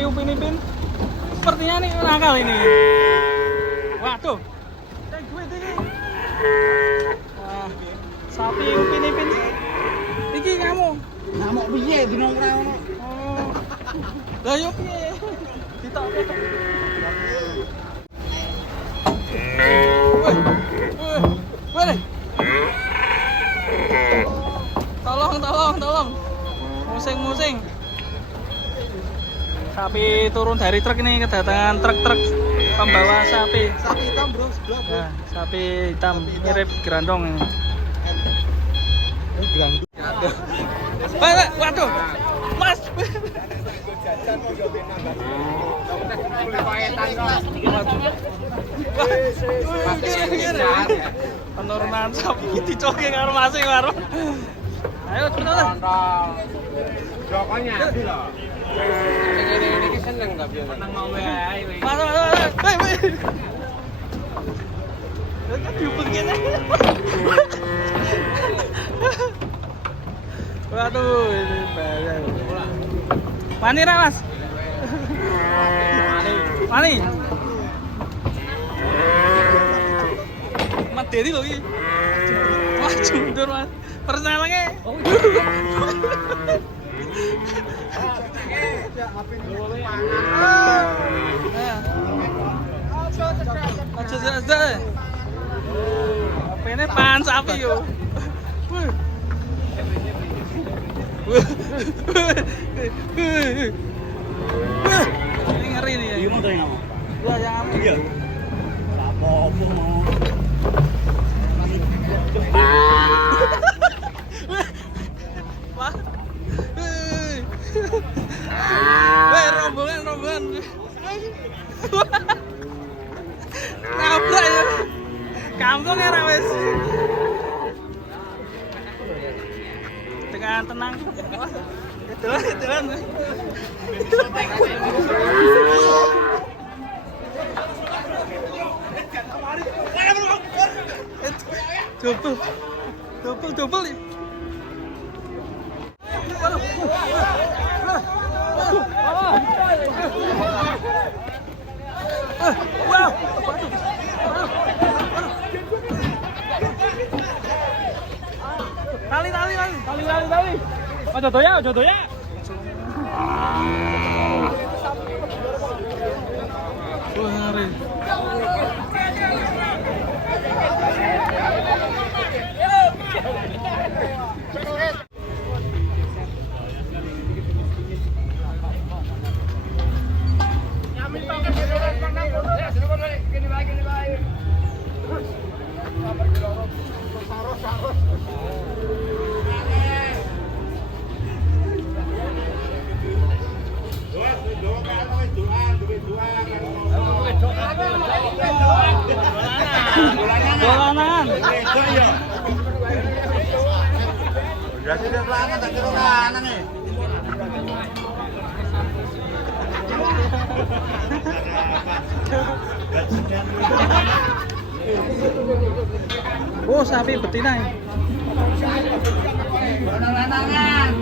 sapi Upin Ipin. Sepertinya nih nakal ini. Waduh. Duit ini. Wah, sapi Upin Ipin. Iki kamu. Ngamuk piye dina ora ono. Oh. Lah yo piye? Ditok-tok. Woi. Tolong. Musing. Sapi turun dari truk ini, kedatangan truk pembawa sapi. Sapi hitam, Bro, sebelah, Bro. Ya, sapi hitam mirip gerandong. Gerandong. Waduh. Mas. Penurunan sapi dicoke karo masing karo. Ayo cepet. Jokonya adi lho. Sing ngene iki seneng ta biyen. Seneng mau wae. Woi. Lah diubengin. Waduh, ini bahaya. Mani ra, Mas? Mani. Materi lho iki. Maju mundur, Mas. Persenelenge. Aja sesek. Apene pan sapi yo. Ini ngeri nih ya. Iya mau tanya apa? Gua jangan. Iya. Apa-apa mau. Wah. Rombongan. Nabrak ya. Kampung ya wis. Dengan tenang. Jalan. Double nih. Wow. Tali. Jodoh ya. Wah, ngeri. Dolanan. Berarti dia pelana tak kira kanan nih. Oh, sapi betina ya. Lanangan.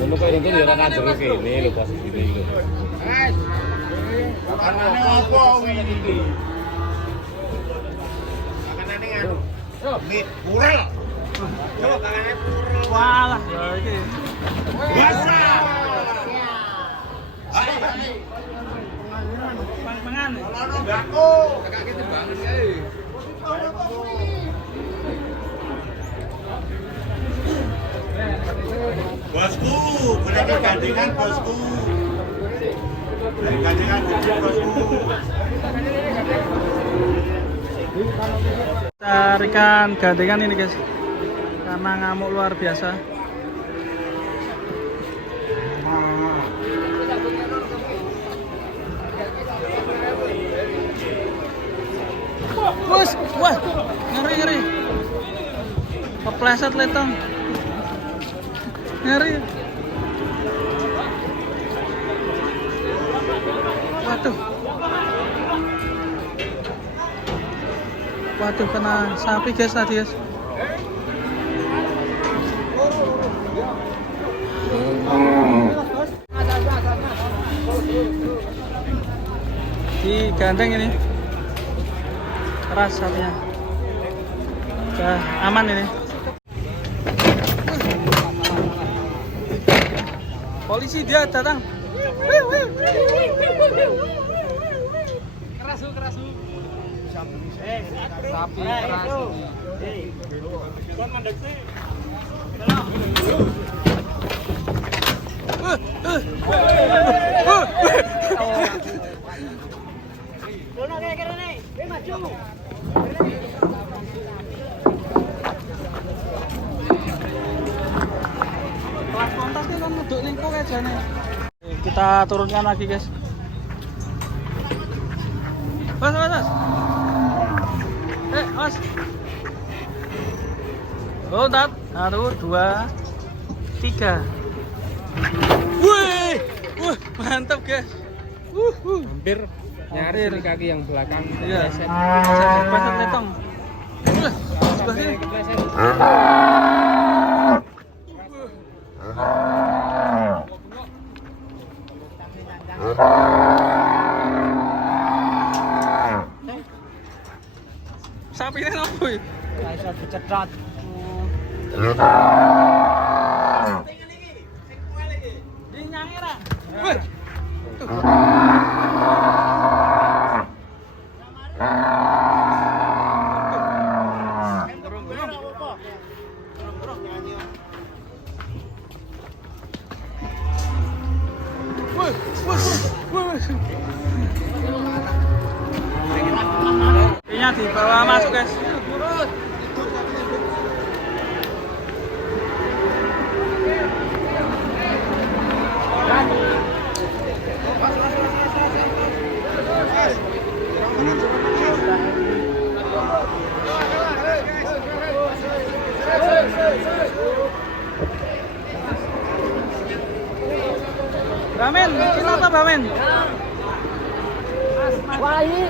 Dulu kok itu ya ora jeruk kene lho pas gini lho. Guys. Makanane apa wingi iki? Makanane nganu. Mie purel. Coba makanane purel. Walah, ya iki. Biasa. Pang-pangan. Bako. Kakak kita banget kae. Bosku, berarti gandengan bosku. Gandengan bosku. Tarikan gandengan ini guys, karena ngamuk luar biasa. Wah, ngeri. Kepleset letong. Ngeri. Waduh, kena sapi guys tadi guys. digandeng ini. Keras sapinya. Udah aman ini. Polisi dia datang. Keras. Sapi keras. Kon mandek sih. Kelas kontak kan ngeduk ning kok jane. Kita turunkan lagi, guys. Mas. Mas. Oh, tat. 1, 2, 3. Wih, mantap, guys. Hampir nyaris ini kaki yang belakang. Iya. Kepleset. Pasang tetong. Sebelah sini. Kepleset. Sapi ini apa ya? Bisa dicedot. Di nyangir. Wih. Kayaknya dibawa masuk, guys. Bamen, bikin apa Bamen? Wah, ini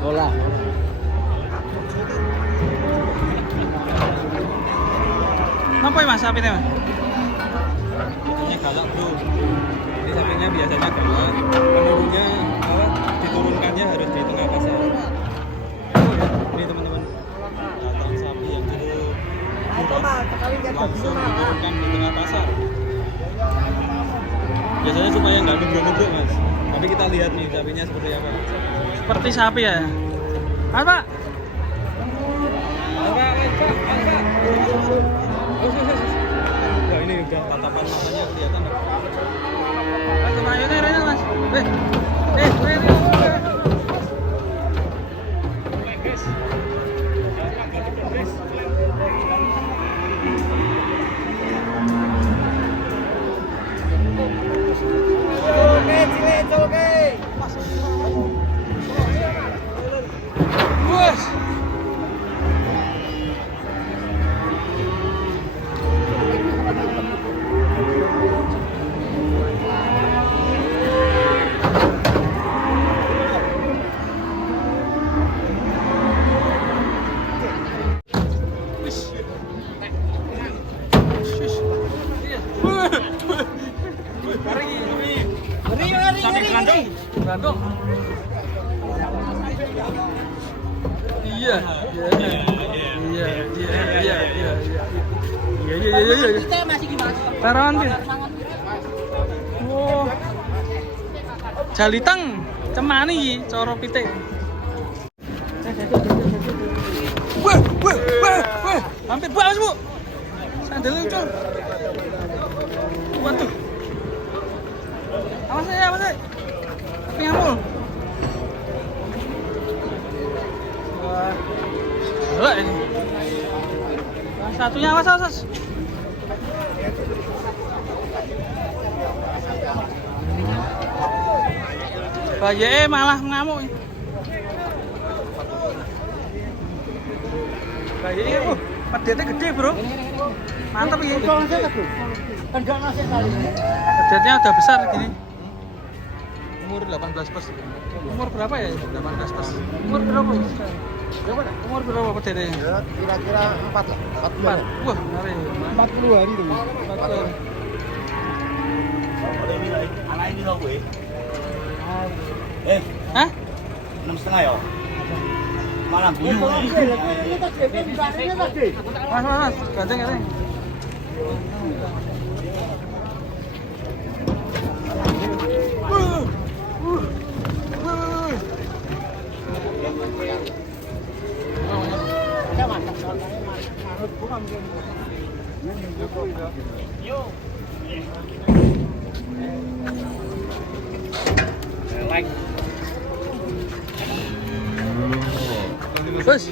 bola. Kenapa ya mas sapinya mas? Biasanya galak bro. Jadi sapinya biasanya galak. Menurunnya diturunkannya harus di tengah pasar. Ini teman-teman, datang sapi yang dulu langsung diturunkan di tengah pasar. Biasanya supaya nggak nubruk-nubruk mas. Tapi kita lihat nih sapinya seperti apa. Seperti sapi ya. Mas pak. Wah ini udah tatapan matanya kelihatan. Mas ayo nih Rena mas. Rena. Bandung. Iya. kita masih gimana? Taruhan dia. Wow. Jalitang cemani coro pitik. Wah. Hampir buas, Bu. Sandal lucu. Waduh. Awas ya. Tapi ngamul. Wah. Gila ini. Satunya awas. Bayake malah ngamuk. Bayake pedetnya gede, Bro. Mantap ini. Enggak nasi kali. Pedetnya udah besar gini. Umur 18 plus. Umur berapa ya? 18 plus. Umur berapa? Umur berapa pedetnya? Ya, kira-kira 4 lah. 4. Wah, hari 40 hari tuh. 40 hari. Anak ini tau gue. Hah? 6,5 ya. Mana bunyi Mas, ganteng. Bos.